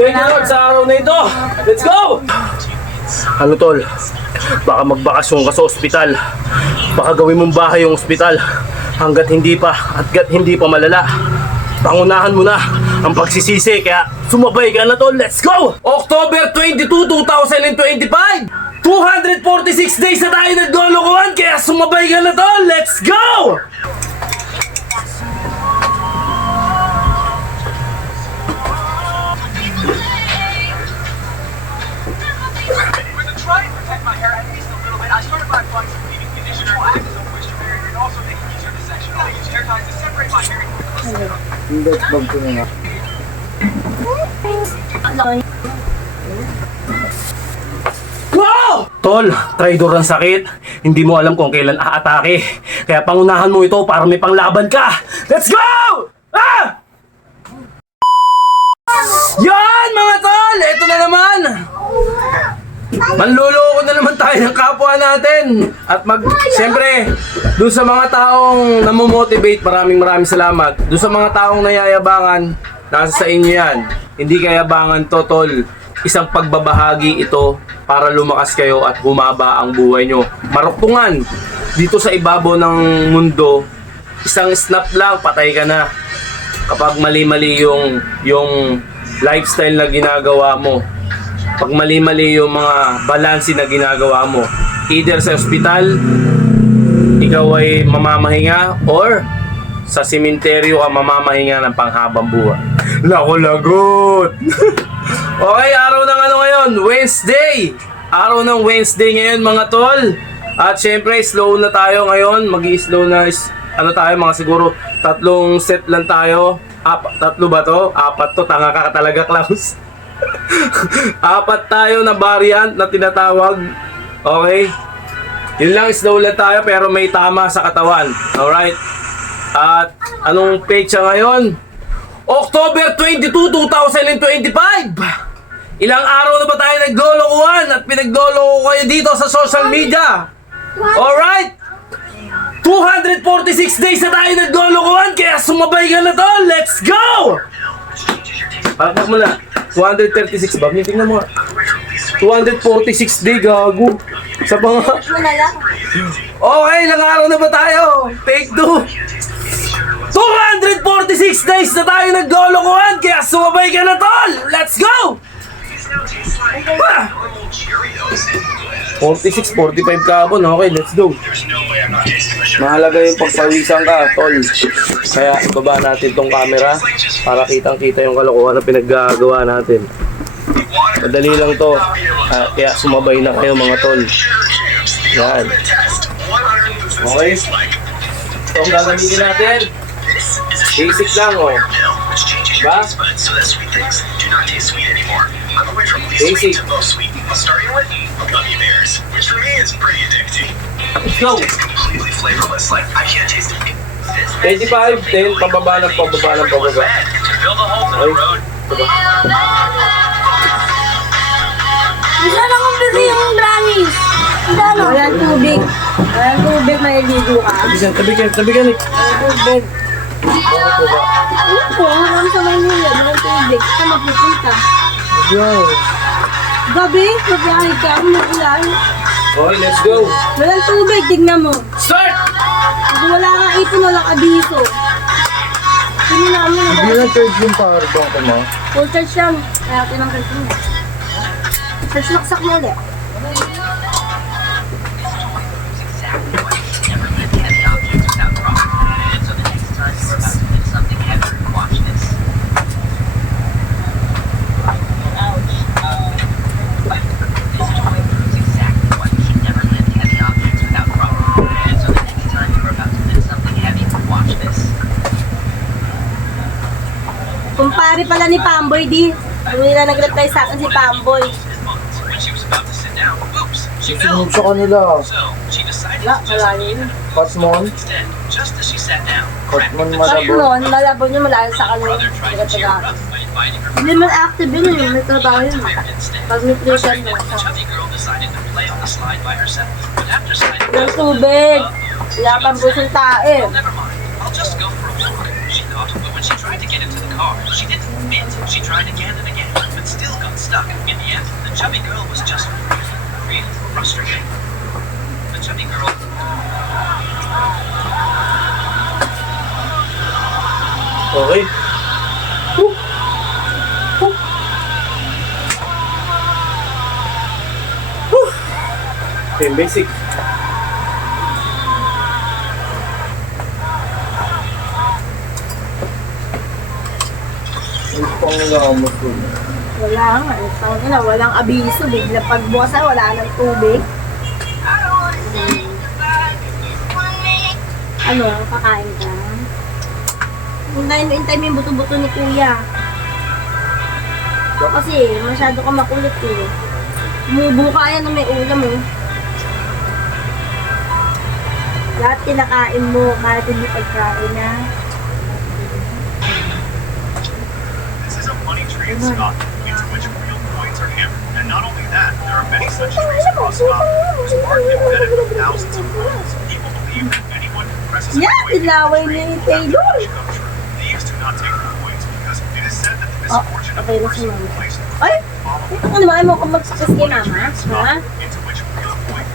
Thank you Lord sa araw na ito. Let's go! Ano tol? Baka magbakasyon ka sa ospital. Baka gawin mong bahay yung ospital. Hanggat hindi pa malala. Pangunahan mo na ang pagsisisi. Kaya sumabay ka na tol. Let's go! October 22, 2025! 246 days na tayo naglolokohan. Kaya sumabay ka na tol. Let's go! I started by applying some leave-in conditioner, act as a moisture barrier, and also make it easier to section. I use hair ties to separate my hair from the Wow! Tol, traidor ang sakit. Hindi mo alam kung kailan aatake. Kaya pangunahan mo ito para may panglaban ka. Let's go! Ah! Yan mga tol! Ito na naman! Manluloko na naman tayo ng kapwa natin. At siyempre, doon sa mga taong namomotivate, maraming salamat. Doon sa mga taong nayayabangan, nasa sa inyo yan. Hindi kayabangan to, tol. Isang pagbabahagi ito para lumakas kayo at humaba ang buhay nyo. Maruktungan, dito sa ibabaw ng mundo, isang snap lang, patay ka na. Kapag mali-mali yung lifestyle na ginagawa mo, pag mali-mali yung mga balansi na ginagawa mo, either sa ospital, ikaw ay mamamahinga, or sa sementeryo ka mamamahinga ng panghabang buhay. Lagot! Okay, araw ng ano ngayon? Wednesday! Araw ng Wednesday ngayon mga tol. At syempre, slow na tayo ngayon. Mag-i-slow na, tayo, mga siguro 3 set lang tayo. 3 ba to? 4 to, tanga ka talaga, Klaus. 4 tayo na variant na tinatawag. Okay? Yun lang, slow lang tayo pero may tama sa katawan. Alright? At anong petsa ngayon? October 22, 2025! Ilang araw na ba tayo naglolokohan at pinagloloko kayo dito sa social media? Alright? 246 days na tayo naglolokohan kaya sumabay ka na to! Let's go! Pakpak mo na. 236 ba? Tingnan mo nga. 246 day, gago. Sa mga... Okay, ilang araw na ba tayo? Take 2. 246 days na tayo naglolokohan kaya sumabay ka na tol! Let's go! 46, 45 carbon. Okay, let's go. Mahalaga yung pagpawisan ka, tol. Kaya ibaba natin tong camera para kitang-kita yung kalokohan na pinaggagawa natin. Madali lang to. Kaya sumabay na kayo mga tol. Yan. Okay. Ito ang gagamitin natin. Basic lang, oh. Diba? Basic. Let's go. 25, 10, pababa. Okay. Isa lang ang pwede yung brownies. Walang tubig. Walang tubig, may ligo ka. Tabi ka. Walang tubig. Ano po, hanggang sa Manila, walang tubig. Saan mapupunta? Yo. Gabi, maglahay ka, mag-ulan. Okay, let's go. Walang tubig, tignan mo. Start! Kung wala kang ipon, walang abiso. Tingnan namin. Hindi na charge yung power bank mo. Full charge lang. Kaya tinanggal ko na. Charge laksak mo ulit. Kumpare pala ni Pamboy, di. Hindi na nag-reply sa akin si Pamboy. Susunod sa kanila. Wala, malayo yun. Patmon. Patmon Kasi malabo. noon, malabo nyo malayo sa kanila. Taga-taga. Hindi man active yun yun. May trabaho yun. Pag nutrition mo. Walang tubig. Wala pang busong tae. I'll just go for a walk, she thought, but when she tried to get into the car, car. She didn't fit. She tried again and again, but still got stuck. In the end, the chubby girl was just really frustrated. The chubby girl Okay. Woo. Woo. Woo. Okay, basic. Ang pangalamot ko. Wala nga. Tangina, walang abiso. Bigla pagbukasan, wala nang tubig. Ano, kakain ka? Hintay mo yung buto-buto ni Kuya. Ito kasi, masyado ka makulit eh. Umubo ka yan na may ulam eh. Lahat kinakain mo, kahit hindi pagkain na. This is a money tree in Scotland, into which real coins are hammered. And not only that, there are many such trees across Scotland, whose bark embedded with thousands of coins. People believe that anyone who presses a Yeah, coin ilaway ni Taylor. wish come true. Thieves do not take the coins because it is said that the misfortune of okay, the let's person move. who places the Ay! follow. Ano ba? Ayaw mo kung magsakis kay Mama? Ha? Into which real coin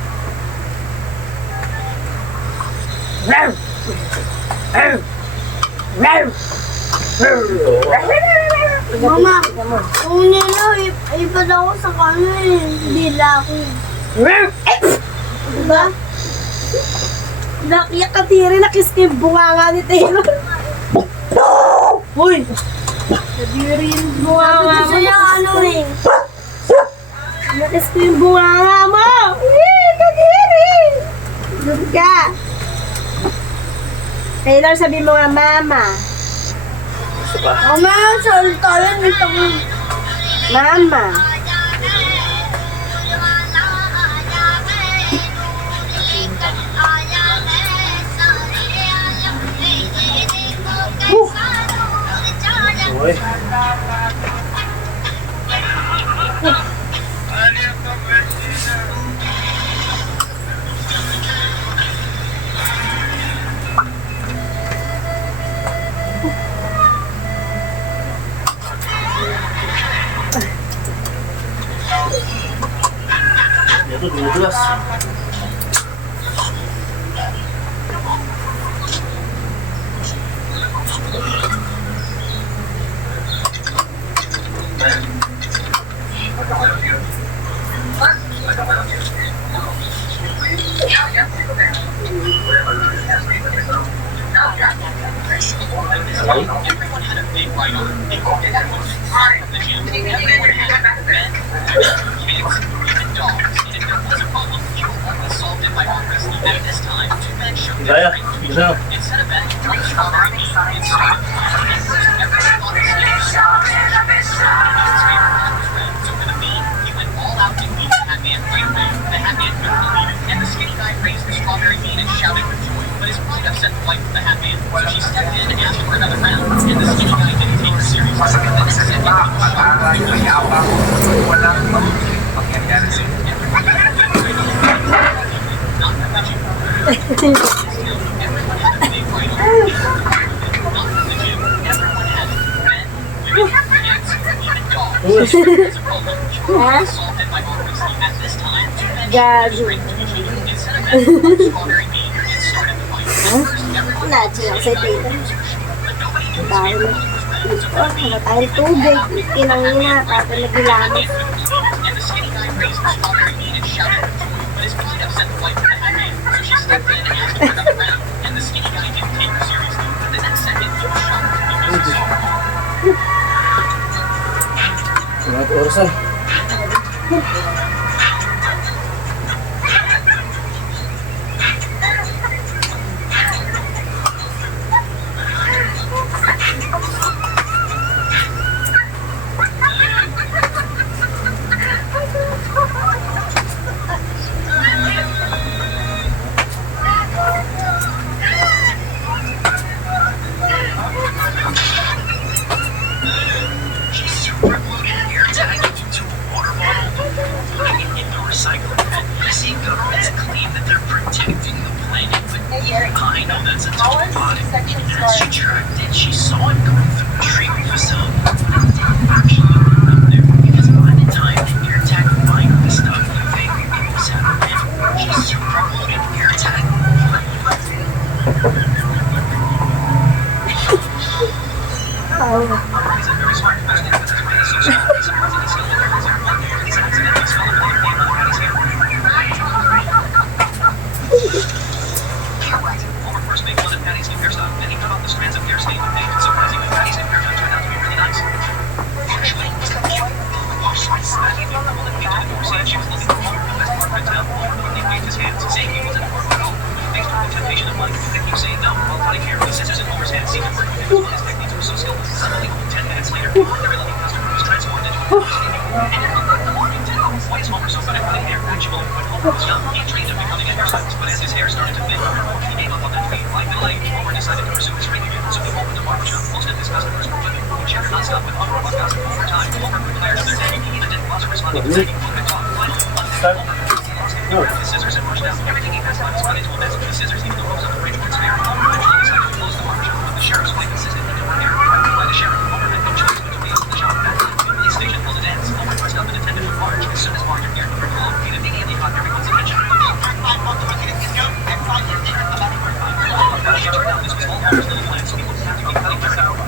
Mama, kung nila, ipad ako sa kanya eh. Hindi laki. Diba? Nakiyak ka tiri, nakis ko yung bunganga ni Taylor. Uy! Nadiri yung bunganga mo. Ano eh? Nakis ko yung bunganga mo. Eh, kadiri! Doon ka. Taylor, sabi mo nga, Mama. Mama, saan tayo? Mama. Okay. Ito, dumudulas. everyone had a big right arm. They called it everyone from the gym. Everyone had men, women, kids, even dogs. And if there was a problem, people only solved it by arm wrestling. And this time, two men showed their Kaya, strength to each isa. other. Instead of betting, drink strawberry bean. It started the plan. At first, everyone thought his name was strawberry. His favorite color was red. So for the bean, he went all out to beat the Hat Man right away. The Hat Man couldn't believe it. And the skinny guy raised the strawberry bean and shouted with joy. But his pride upset the wife of the Hat Man. So she stepped in and asked for another round. And the skinny guy didn't take her seriously. The next second, he was shocked. Not to mention, everyone had a big right arm. Not from the gym. Everyone had it. Men, women, kids, even dogs. As a problem, people only solved it by arm wrestling. At this time, two men showed their strength to each other. Instead of betting on the strawberry bean, it started the fight. At first, everyone Wala, thought siya the sa skinny guy table. was pushing, but nobody knew his Dahil, favorite color was red. So for the bean, namatay tubig. Kinangina, tapos nagilamos. and the skinny guy raised the strawberry bean and shouted with joy, but his pride upset the wife of the Hat Man. So she stepped in and asked for another round. And the skinny guy didn't take her seriously. But the next second, he was shocked because he saw her. Salamat orasan. She super glued an air tag into a water bottle, putting it in the recycling bin. You see, governments claim that they're protecting the planet, but I know that's a total lie. And as she tracked it, she saw it going through a treatment facility. isn't very smart, especially because his brain is so small. He's surprisingly skilled in everything. One day, he's accidentally spilled another beer on Patty's hair. Homer first made fun of Patty's new hairstyle, and he cut off the strands of hair stained with paint. Surprisingly, Patty's new haircut turned out to be really nice. Patty thought the woman painted the door saying she was looking for Homer. The best part of it, Homer quickly waved his hands, saying he wasn't important at all. Thanks to the temptation of money, they keep saying no while cutting hair. The scissors in Homer's hands seemed to work because his techniques were so skillful. Suddenly, 10 minutes later, the ordinary looking customer was transformed into a Why is Homer so good at cutting hair? Actually, when Homer was young, he dreamed of becoming a hairstylist, but as his hair started to thin, he gave up on that dream. By middle-age, Homer decided to pursue his dream again, so he opened a barbershop. Most of his customers were women who chatted nonstop with Homer about gossip. Over time, Homer grew tired of their nagging. He even didn't bother responding to nagging. Homer had talked. Finally, one day, he grabbed his scissors and rushed out. Everything he passed by was cut into a mess with the scissors, even the rows of the bridge were spare. Homer eventually decided to close the barbershop, but the sheriff's wife insisted he do her hair. By the sheriff, Homer had no choice but to be up in the shop. Back to the police station held a dance. Homer dressed up and attended with Marge. As soon as Marge appeared with her cologne, he immediately caught everyone's attention. It turned out this was all Homer's little plan, so he wouldn't have to keep cutting hair anymore.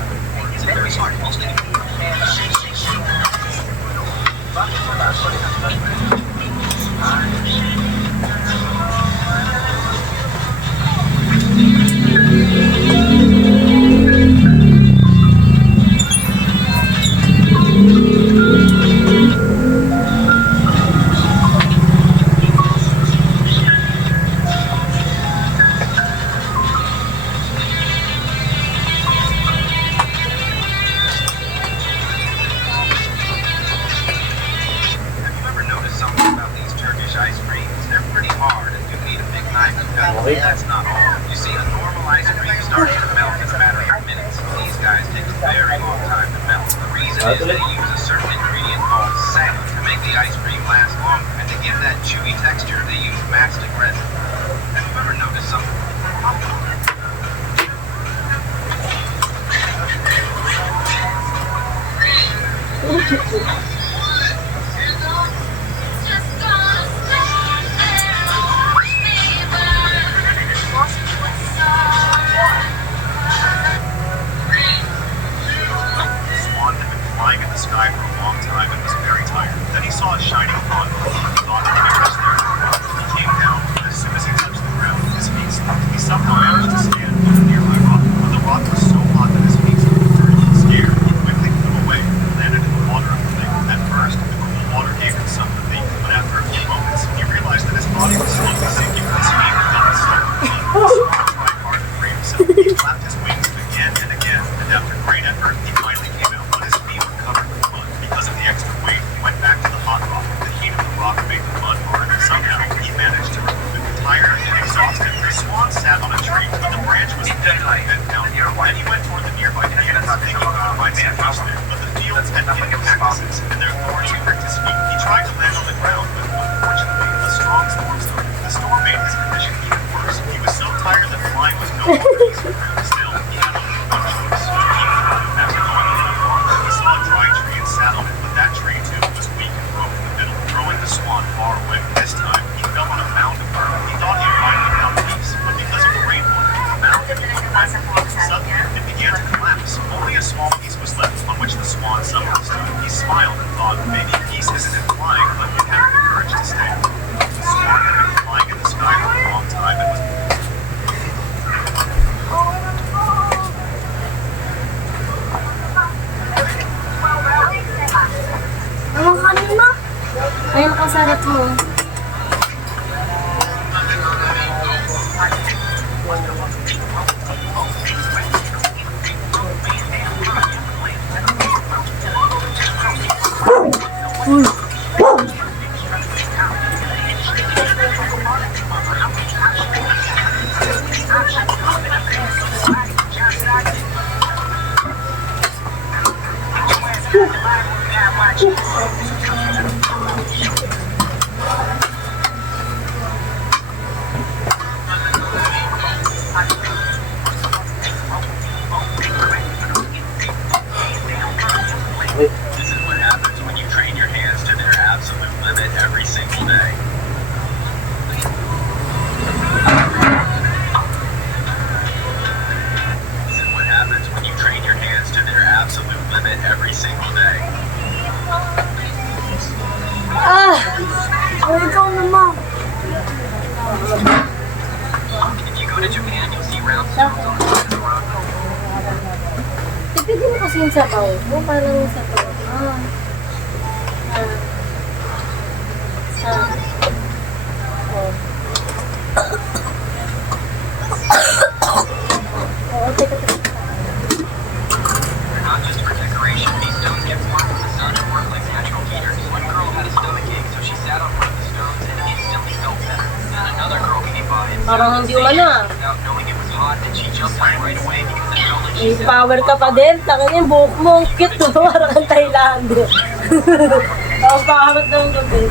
Isn't it very smart? Mostly. That's not all. You see, a normal ice cream starts to melt in a matter of minutes. These guys take a very long time to melt. The reason is they use a certain ingredient called sand to make the ice cream last longer. And to give that chewy texture, they use mastic resin. Have you ever noticed something? Flying in the sky for a long time and was very tired. Then he saw a shining rod. He thought he could rest there. He came down, and as soon as he touched the ground, his feet slipped. He somehow managed to stand on a nearby rock, but the rock was so hot that his feet started burning. Scared, he quickly flew away and landed in the water of the lake. At first, the cool water gave him some relief, but after a few moments, he realized that his body was slowly sinking. His feet were getting stuck in the mud. He tried hard to free himself. He flapped his wings again and again, and after great effort, he finally came out. Because of the extra weight, he went back to the hot rock. The heat of the rock made the mud hard. Somehow, he managed to remove it. Tired and exhausted, the swan sat on a tree, but the branch was bent down here. Then he went toward the nearby fields, thinking he would find some fish there. But the fields had nothing but cactuses, and their thorns pricked his feet. He tried to land on the ground, but unfortunately, a strong storm started. The storm made his condition even worse. He was so tired that flying was no longer easy for him. Still, he had only one choice. After going a little longer, he saw a dry tree and sat on it, but that tree too was weak and broke in the middle, throwing the swan far away. This time, he fell on a mound of earth. He thought he had finally found peace, but because of the rainwater, the mound became wet. Suddenly, it began to collapse. Only a small piece was left on which the swan somehow stood. He smiled and thought, maybe peace isn't in flying, but in having the courage to stay. The swan had been flying in the sky for a long time and was Ang kanina. Ayun ang sarat mo. This is what happens when you train your hands to their absolute limit every single day. This is what happens when you train your hands to their absolute limit yung sabaw. Oo, parang yung sabaw. Ah. Oh. Oo, teka. They're not just for decoration. These stones get warm from the sun and work like natural heaters. One girl had a stomachache, so she sat on one of the stones and instantly felt better. Then another girl came by and sat Parang on the hindi same umano, stone without knowing it was hot, and she jumped on it right away because it felt like she May sat power ka pa din. Takin yung buhok mo. Ang cute mo. Parang kang Thailand. Ang pangarap ng gabi.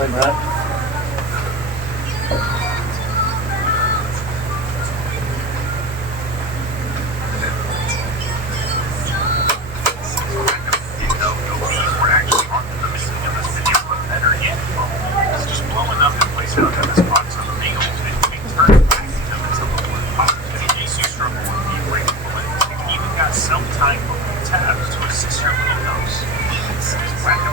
Ay, mahal. Some time tabs to assist your little nose. It's wacko.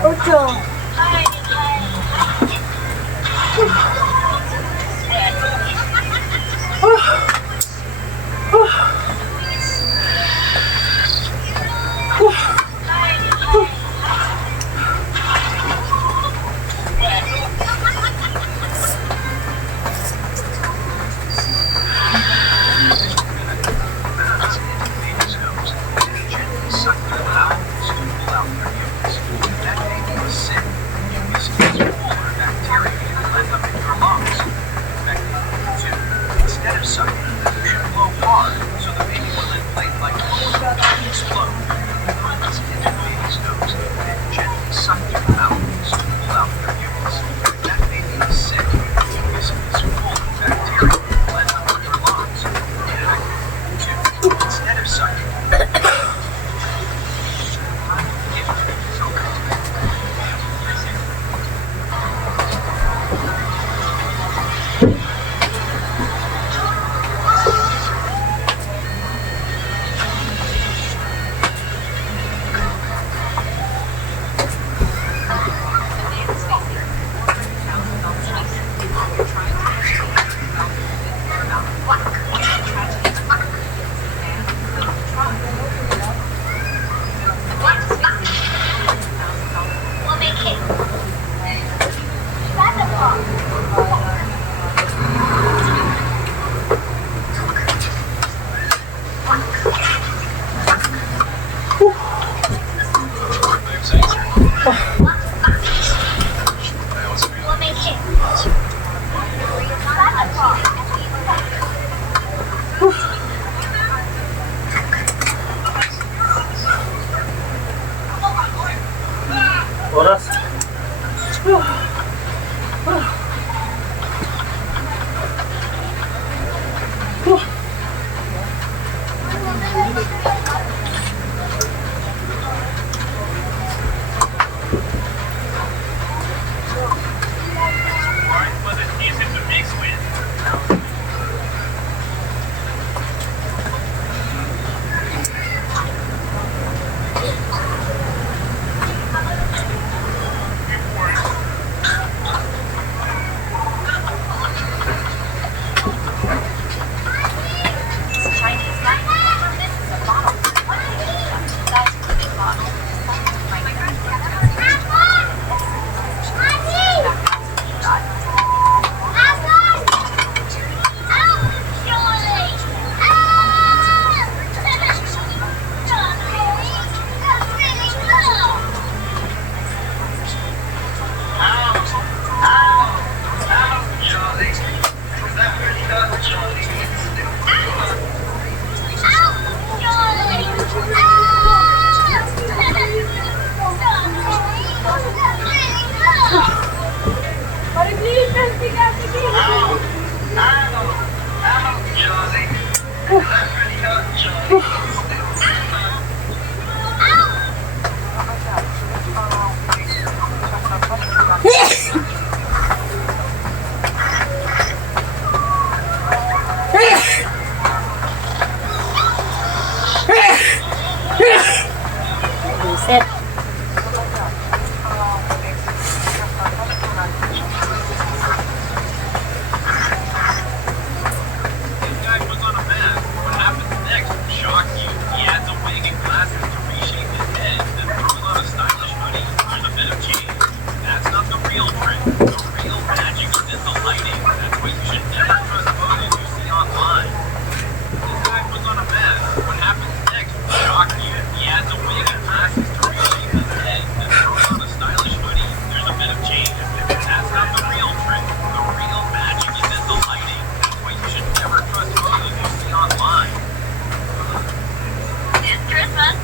Ocho. Bacteria can blend up in your Set. This guy puts on a mask. What happens next will shock you. He adds a wig and glasses to reshape his head, then throws on a stylish hoodie. There's a bit of change. That's not the real trick. The real magic is in the lighting. That's why you should never trust photos you see online. This guy puts on a mask. What happens next will shock you. He adds a wig and glasses to reshape his head, then throws on a stylish hoodie. There's a bit of change. That's not the real trick. The real magic is in the lighting. That's why you should never trust photos you see online. It's Christmas.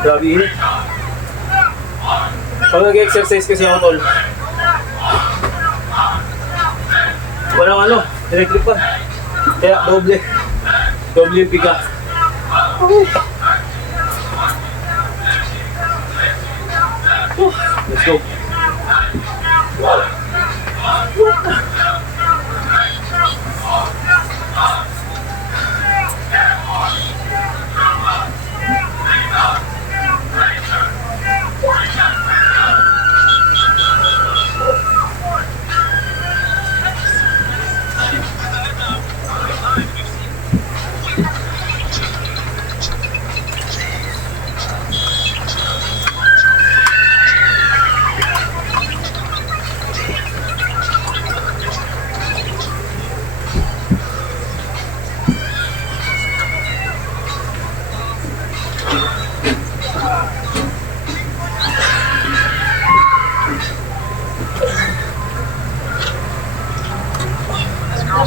Grabe init. Pag nag-exercise kasi ako, tol, walang ano, electric pa. Kaya doble. Doble yung piga. Let's go.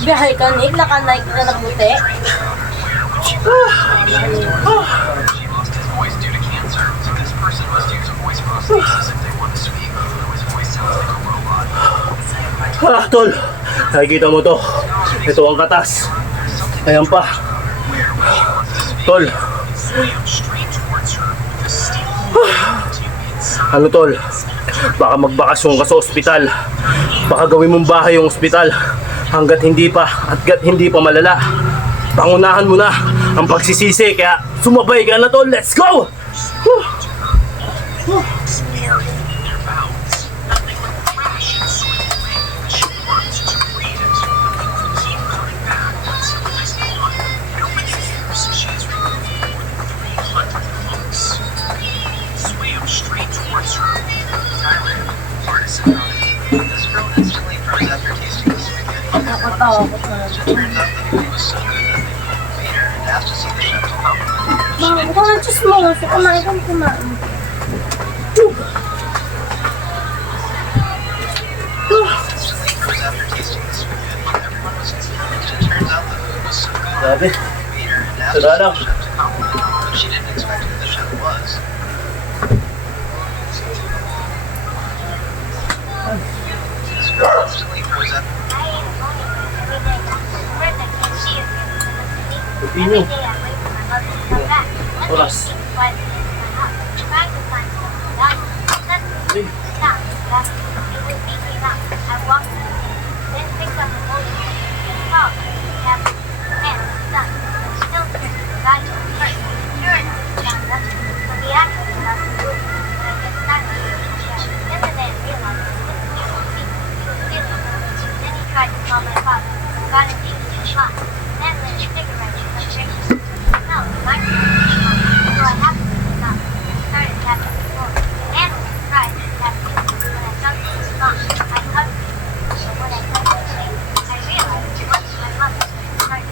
Biyahe ka, Nick. Naka-Nike na nagbuti. She lost his voice due to cancer, so this person must use a voice prosthesis if they want to speak, though his voice sounds like a robot. Tol, nakikita mo to. Ito ang katas. Ayan pa. Tol. Ano, tol? Baka magbakasyon ka sa ospital. Baka gawin mong bahay yung ospital. Hanggat hindi pa malala. Pangunahan mo na ang pagsisisi, kaya sumabay ka na, tol. Let's go! Swam straight towards her. Thailand, partisan. This girl instantly froze after tasting the spaghetti. Nakatawa ko sa... Turns out the food was so good that they made her and asked to see the chef's compliment. Mama, kung ang chis mo, so kumain kang kumain. Instantly froze after tasting the spaghetti. Everyone was confused. It turns out the food was so good Grabe. that they made her and asked to see Tara lang. the chef's compliment. But she didn't expect who the chef was. This girl instantly froze after Pepino. Oras. Tried to call my father, got a deep shot, then lit a cigarette like Jason's. No, my so I happened to look up, started tapping the floor. And was surprised to tap me. When I felt it was gone, I hugged it. So when I touched the sleeve, I realized once my mother started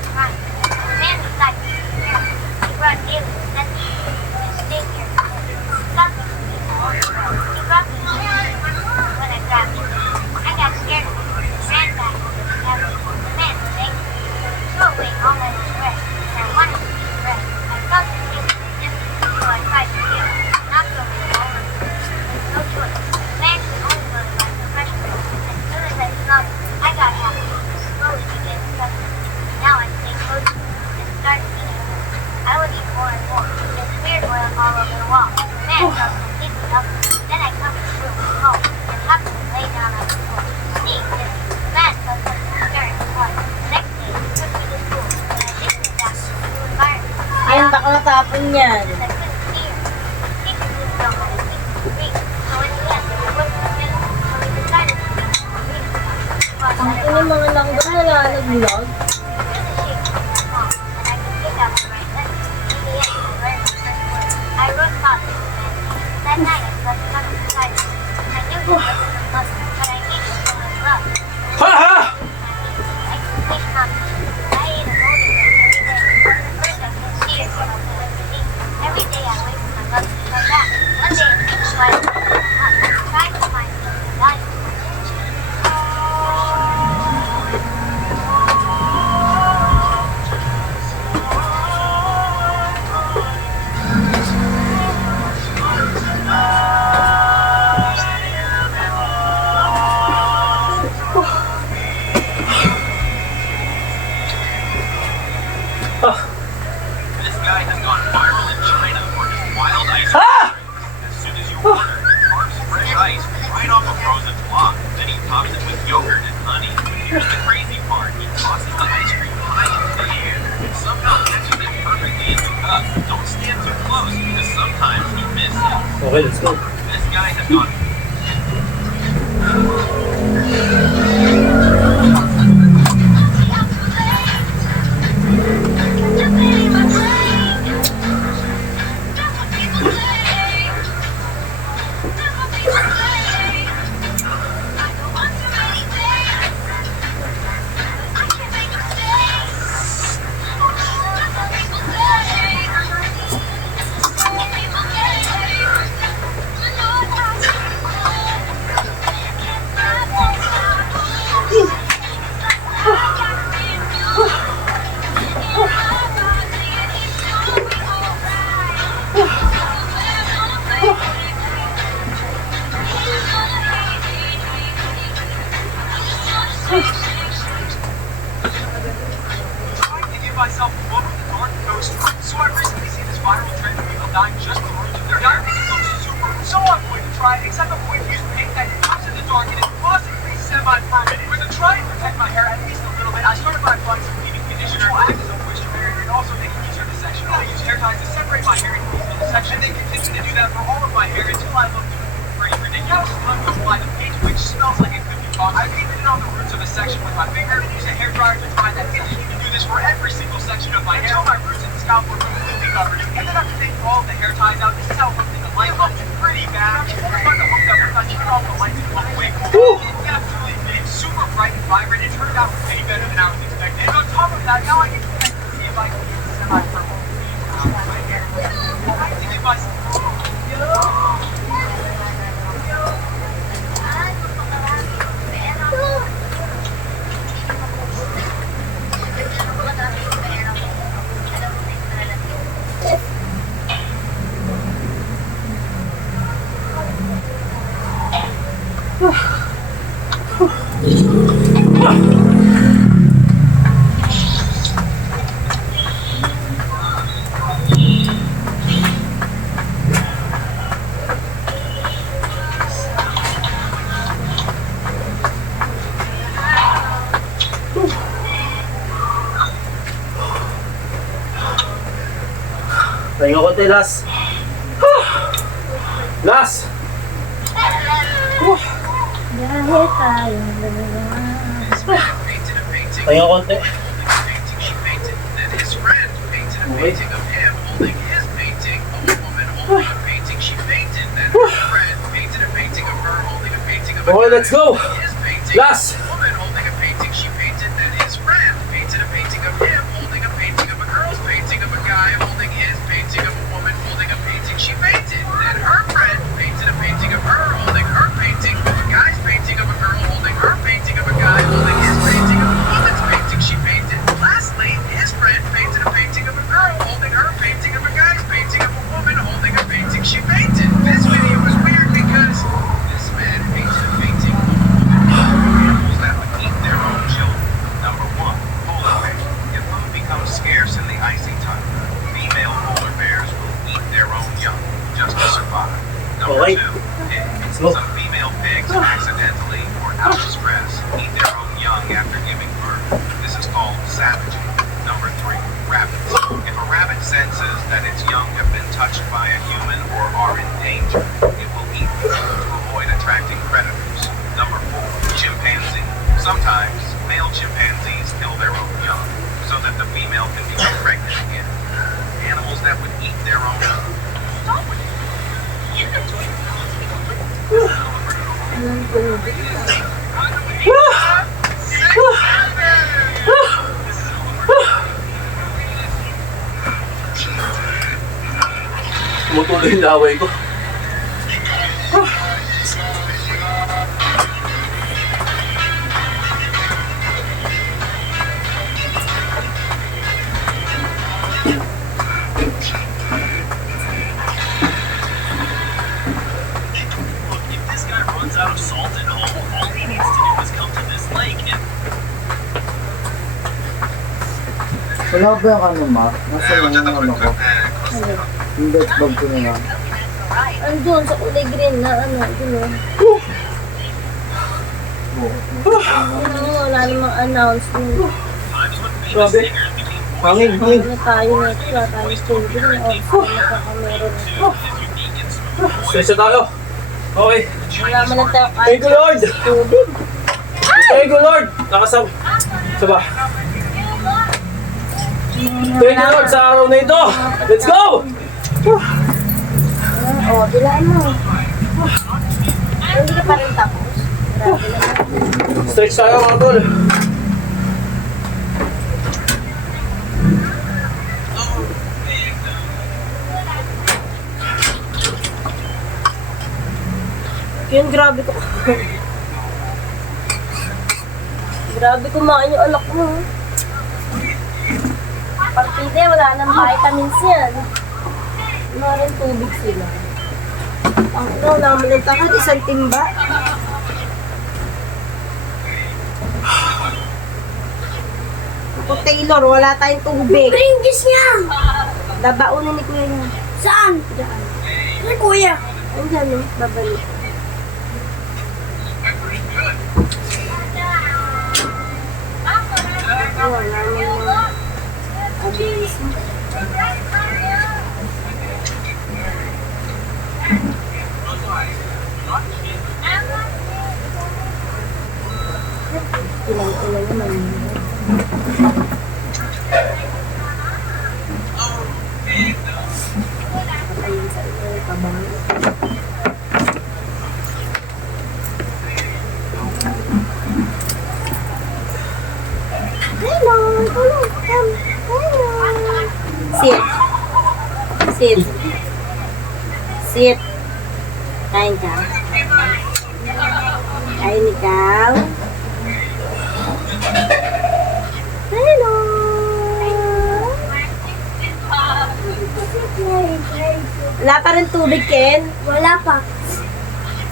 yan. I couldn't see her. Teacher didn't know how to speak. So in the end, I wasn't convinced. So we decided to speak to the meeting. But Ang ina mga langga na nalaglag. really shaky from my mom, and I could pick out the right letters. In the end, I learned my first word. I wrote father. That night, I slept tucked beside him. I knew he wasn't a Muslim, but I needed to know his love. Ha ha! I could sleep confidently. I ate a golden egg every day. From the first, I could see it when I was to eat. Every day, I wait for my mother to come back. One day, I took a bite of my house, trying to find something valuable. This guy has gone viral in China for his wild ice. Ah! As soon as you order, he carves fresh ice right off a frozen block. Then he tops it with yogurt and honey. Here's the crazy part. He tosses the ice cream high into the air and somehow catches it perfectly in the cup. Don't stand too close because sometimes he misses. Okay, let's go. This guy has gone trying to give myself a book with the dark ghost. So I recently seen this viral trend of people dying just from rooms of their hair. I think it looks super. So I'm going to try it, except I'm going to use paint that glows in the dark and is possibly semi-permanent. We're going to try and protect my hair at least a little bit. I started by applying some leave-in conditioner. It will act as a moisture barrier and also make it easier to section. I use hair ties to separate my hair into equal section. Then continue to do that for all of my hair until I look pretty ridiculous. I'm going to apply the paint, which smells like it could be toxic. I painted it on the roots of a section with my finger and use a hair dryer to dry that. Continue to do this for every single section of my hair until my roots and scalp were completely covered. And then after taking all of the hair ties out, this is how it looks in the light. Looks pretty bad. I tried to hook that with I turn off the lights and look way cool. It's absolutely big, super bright and vibrant. It turned out way better than I was expecting. And on top of that, now I can check to see if I can use the semi-purple out of my hair. I to give myself Pahinga ko konti, Las. Las! Dahil tayong dalawa. painted a painting. Pahinga ko konti. Painting she painted. Then his friend painted a painting of him holding his painting. A woman holding a painting she painted. Then her friend painted a painting of her holding a painting of a Okay, guy let's go. holding his painting. Las! A woman holding a painting she painted. Then his friend painted a painting of him holding a painting of a girl's painting of a guy holding his painting of a woman holding a painting she painted. Then her friend painted a painting of her holding her painting of a guy's painting of a girl holding her painting of a guy holding his painting of a woman's painting she painted. Lastly, his friend painted a painting of a girl holding her painting of a guy's painting of a woman holding a painting she painted. This video was weird because this man painted a painting of animals that would eat their own children. Number one, polar bear. If food becomes scarce in the icy tundra, female polar bears will eat their own young just to survive. Number Okay. two, pigs. Slow. Some female pigs accidentally or out of stress eat their own young after giving birth. This is called savaging. Number three, rabbits. If a rabbit senses that its young have touched by a human or are in danger, it will eat them to avoid attracting predators. Number 4, chimpanzee. Sometimes male chimpanzees kill their own young so that the female can become pregnant again. Animals that would eat their own young. Stop with it. Tumutuloy yung laway ko. Look, if this guy runs out of salt at home, all he needs to do is come to this lake and Wala ba yung ano, ma? Nasa lang yung ano ko? Yung bed bag ko na lang. Andun, sa kulay green na ano, yun wala namang announcement. Grabe. Hangin, hangin. Ano tayo na ito, wala tayo student na magkakameron na. Sensya tayo. Okay. Wala man lang tayo Thank you, Lord. tubig. Thank you, Lord. Nakasab. Saba. Thank you, Lord, sa araw na ito. Let's go! Dilaan mo. Hindi ka pa rin tapos. Grabe naman. Stretch tayo, mga tol. Yun, grabe ko. Grabe kumain yung anak mo. Pag hindi, wala nang vitamins yan. Wala rin tubig sila. Ang ina, wala mo lang takot, isang timba. Ako, Taylor, wala tayong tubig. Pringis niya! Dabaunin ni Kuya niya. Saan? Diyan. Ano kuya? Andiyan, no? Babalik. Wala namang abilis mo. Ilang naman. Patayin sa iyo, kabang. Hello! Hello! Hello! Sit. Sit. Sit. Kain ka. Kain ikaw. Hello! Wala pa rin tubig, Ken? Wala pa.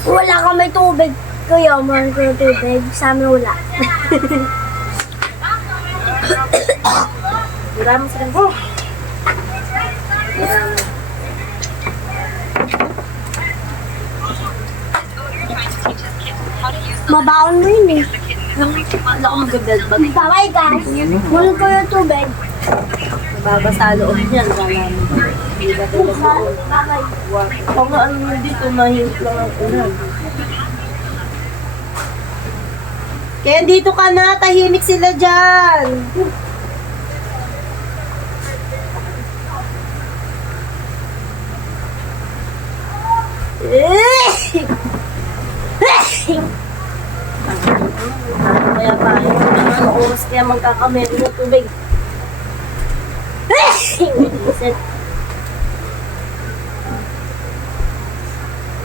Wala kami tubig. Kuya, mahal ko yung tubig. Sa amin wala. Marami silang oh. Marami. Mabaon mo yun eh. Wala akong mag-belt bag. Bye guys. Mahal ko yung tubig. Nababasa loob niyan. Wala naman. Hindi na tulad doon. Kung nga ano yun dito, mahirap lang ang ulan. Kaya dito ka na, tahimik sila dyan. Kaya tayo, ano oras kaya magkakamero ng tubig. Set.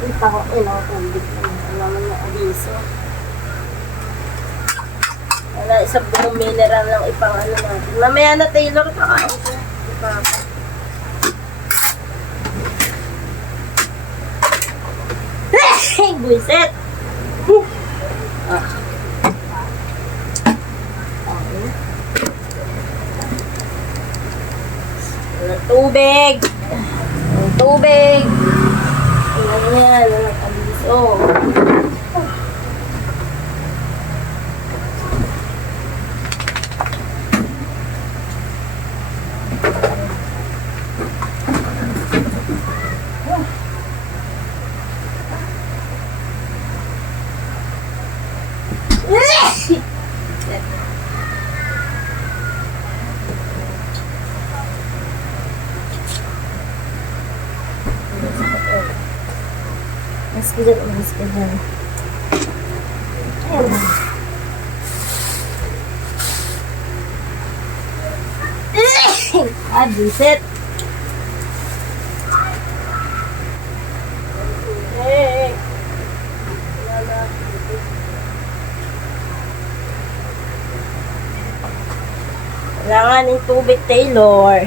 Ito ko, tubig naman. Alam mo abiso. Wala, isang buong mineral lang ipang ano natin. Mamaya na, Taylor, kakain ko. Buisit! Ah. Okay. Tubig! Tubig! Ayan yan, abiso. Hospital, hospital. Ayun. Ah, bisit. Hey. Kailangan ng tubig, Taylor.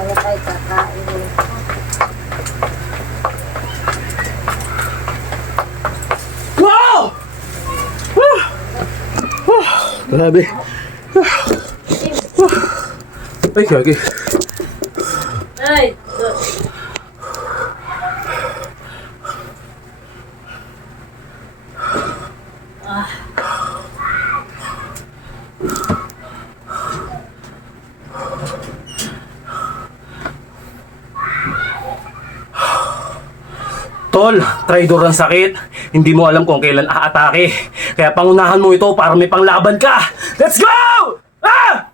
Ano kayo kakain? Wow! Grabe. Ay, gagi. Ay! Tol, traidor ang sakit. Hindi mo alam kung kailan aatake. Kaya pangunahan mo ito para may panglaban ka. Let's go! Ah!